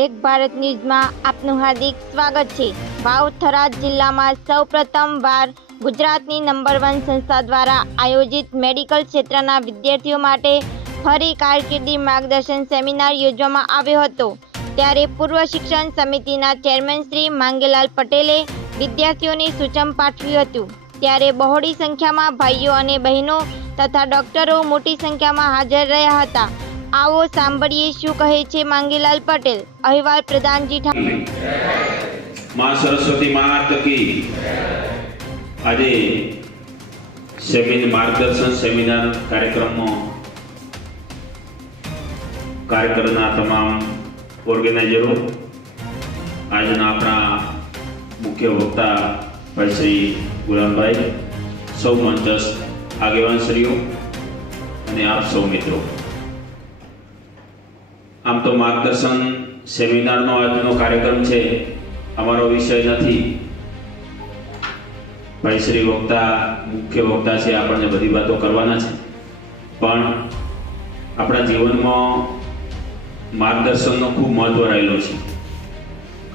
એક ભારત ન્યૂઝમાં આપનું હાર્દિક સ્વાગત છે. વાવથરા જિલ્લામાં સૌપ્રથમ વાર ગુજરાતની નંબર વન સંસ્થા દ્વારા આયોજિત મેડિકલ ક્ષેત્રના વિદ્યાર્થીઓ માટે ફરી કારકિર્દી માર્ગદર્શન સેમિનાર યોજવામાં આવ્યો હતો. ત્યારે પૂર્વ શિક્ષણ સમિતિના ચેરમેન શ્રી માંગેલાલ પટેલે વિદ્યાર્થીઓને સૂચન પાઠવ્યું હતું. ત્યારે બહોળી સંખ્યામાં ભાઈઓ અને બહેનો તથા ડોક્ટરો મોટી સંખ્યામાં હાજર રહ્યા હતા. આવો સાંભળીએ શું કહે છે માંગીલાલ પટેલ. અહેવાલ પ્રધાનજી માં સરસ્વતી માત કી. આજે સેમિન, માર્ગદર્શન સેમિનાર કાર્યક્રમમાં કાર્યક્રમના તમામ ઓર્ગેનાઇઝરો, આજના આપણા મુખ્ય વક્તા ભાઈ શ્રી ગુલામભાઈ, સૌ મંચસ્થ આગેવાનશ્રીઓ અને આપ સૌ મિત્રો. આમ તો માર્ગદર્શન સેમિનારનો આજનો કાર્યક્રમ છે, અમારો વિષય નથી. ભાઈ શ્રી વક્તા, મુખ્ય વક્તા છે, આપણને બધી વાતો કરવાના છે. પણ આપણા જીવનમાં માર્ગદર્શનનો ખૂબ મહત્વ રહેલો છે.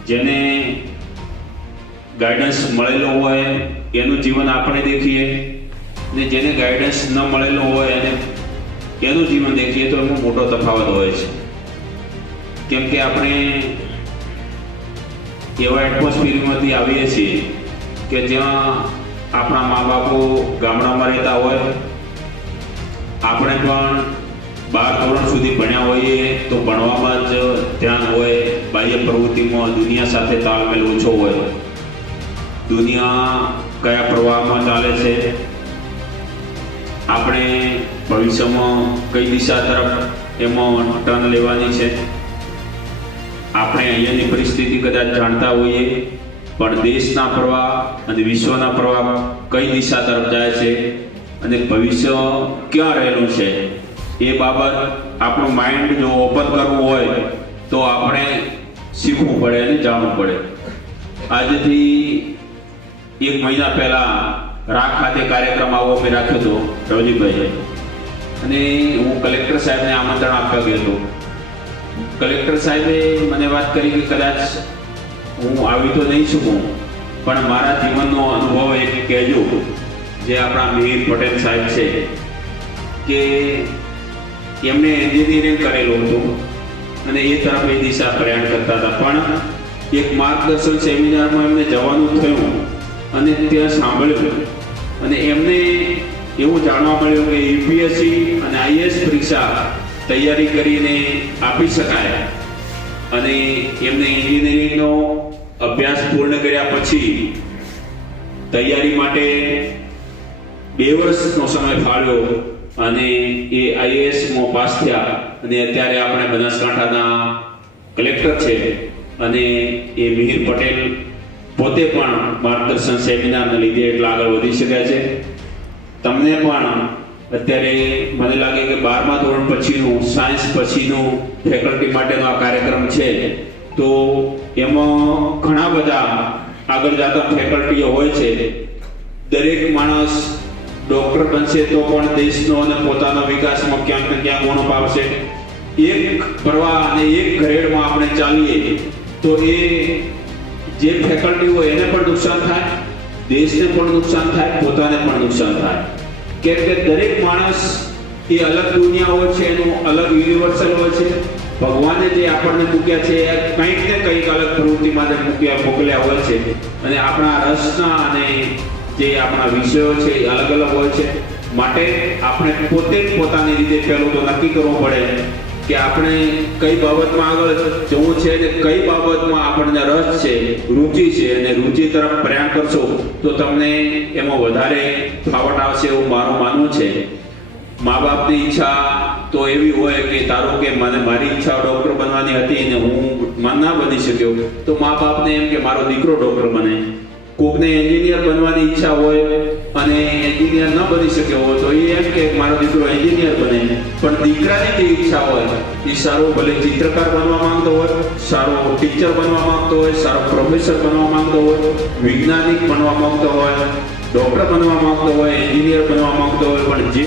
જેને ગાઈડન્સ મળેલો હોય, એનું જીવન આપણે દેખીએ. ને જેને ગાઈડન્સ ન મળેલો હોય, એને એનું જીવન દેખીએ, તો એમાં મોટો તફાવત હોય છે. કેમ કે આપણે એવા એટમોસ્ફિયરમાંથી આવીએ છીએ કે જ્યાં આપણા મા બાપો ગામડામાં રહેતા હોય, આપણે પણ બાર ધોરણ સુધી ભણ્યા હોઈએ તો ભણવામાં જ ધ્યાન હોય, બાહ્ય પ્રવૃત્તિમાં દુનિયા સાથે તાલમેલ ઓછો હોય. દુનિયા કયા પ્રવાહમાં ચાલે છે? આપણે ભવિષ્યમાં કઈ દિશા તરફ એમાં ટર્ન લેવાની છે? આપણે અહીંયાની પરિસ્થિતિ કદાચ જાણતા હોઈએ, પણ દેશના પ્રવાહ અને વિશ્વના પ્રવાહ કઈ દિશા તરફ જાય છે અને ભવિષ્ય ક્યાં રહેલું છે, એ બાબત આપણું માઇન્ડ જો ઓપન કરવું હોય, તો આપણે શીખવું પડે અને જાણવું પડે. આજથી એક મહિના પહેલા રાખ ખાતે કાર્યક્રમ આવો મેં રાખ્યો હતો રવજીભાઈએ અને હું કલેક્ટર સાહેબને આમંત્રણ આપવા ગયો હતો. કલેક્ટર સાહેબે મને વાત કરી કે કદાચ હું આવી તો નહીં શકું, પણ મારા જીવનનો અનુભવ એક કહેજો જે આપણા મિહિર પટેલ સાહેબ છે, કે એમને એન્જિનિયરિંગ કરેલું હતું અને એ તરફ એ દિશા પ્રયાણ કરતા હતા. પણ એક માર્ગદર્શન સેમિનારમાં એમને જવાનું થયું અને ત્યાં સાંભળ્યું અને એમને એવું જાણવા મળ્યું કે યુપીએસસી અને આઈએસ પરીક્ષા તૈયારી કરીને આપી શકાય. અને એમને એન્જિનિયરિંગનો અભ્યાસ પૂર્ણ કર્યા પછી તૈયારી માટે બે વર્ષનો સમય ફાળ્યો અને એ આઈએએસમાં પાસ થયા. અને અત્યારે આપણે બનાસકાંઠાના કલેક્ટર છે. અને એ મિહિર પટેલ પોતે પણ માર્ગદર્શન સેમિનારને લીધે એટલા આગળ વધી શક્યા છે. તમને પણ અત્યારે મને લાગે કે બારમા ધોરણ પછીનું સાયન્સ પછીનું ફેકલ્ટી માટેનો આ કાર્યક્રમ છે. તો એમાં ઘણા બધા આગળ જતા ફેકલ્ટીઓ હોય છે. દરેક માણસ ડોક્ટર બનશે તો પણ દેશનો અને પોતાના વિકાસમાં ક્યાંક ને ક્યાંક ગુણો પાવશે એક પ્રવાહ અને એક ગ્રેડમાં આપણે ચાલીએ, તો એ જે ફેકલ્ટી હોય એને પણ નુકસાન થાય, દેશને પણ નુકસાન થાય, પોતાને પણ નુકસાન થાય. કેમ કે દરેક માણસ એ અલગ દુનિયાઓ છે, એનું અલગ યુનિવર્સલ હોય છે. ભગવાને જે આપણને મૂક્યા છે, એ કંઈક ને કંઈક અલગ પ્રવૃત્તિ માટે મૂક્યા, મોકલ્યા હોય છે. અને આપણા રસના અને જે આપણા વિષયો છે, એ અલગ અલગ હોય છે. માટે આપણે પોતે જ પોતાની રીતે પહેલું તો નક્કી કરવું પડે કે આપણે કઈ બાબતમાં આગળ જવું છે અને કઈ બાબતમાં આપણને રસ છે, રુચિ છે અને રુચિ તરફ પ્રયાણ કરશો, તો તમને એમાં વધારે ફાવટ આવશે એવું મારું માનવું છે. મા બાપની ઈચ્છા તો એવી હોય કે તારો કે મને મારી ઈચ્છા ડૉક્ટર બનવાની હતી અને હું ના બની શક્યો, તો મા બાપને એમ કે મારો દીકરો ડોક્ટર બને. કોકને એન્જિનિયર બનવાની ઈચ્છા હોય અને એન્જિનિયર ન બની શક્યો હોય, તો એ એમ કે મારો દીકરો એન્જિનિયર બને. પણ દીકરાની જે ઈચ્છા હોય? એ સારો ભલે ચિત્રકાર બનવા માંગતો હોય, સારો ટીચર બનવા માંગતો હોય, સારો પ્રોફેસર બનવા માંગતો હોય, વૈજ્ઞાનિક બનવા માંગતો હોય ડોક્ટર બનવા માંગતો હોય એન્જિનિયર બનવા માંગતો હોય, પણ જે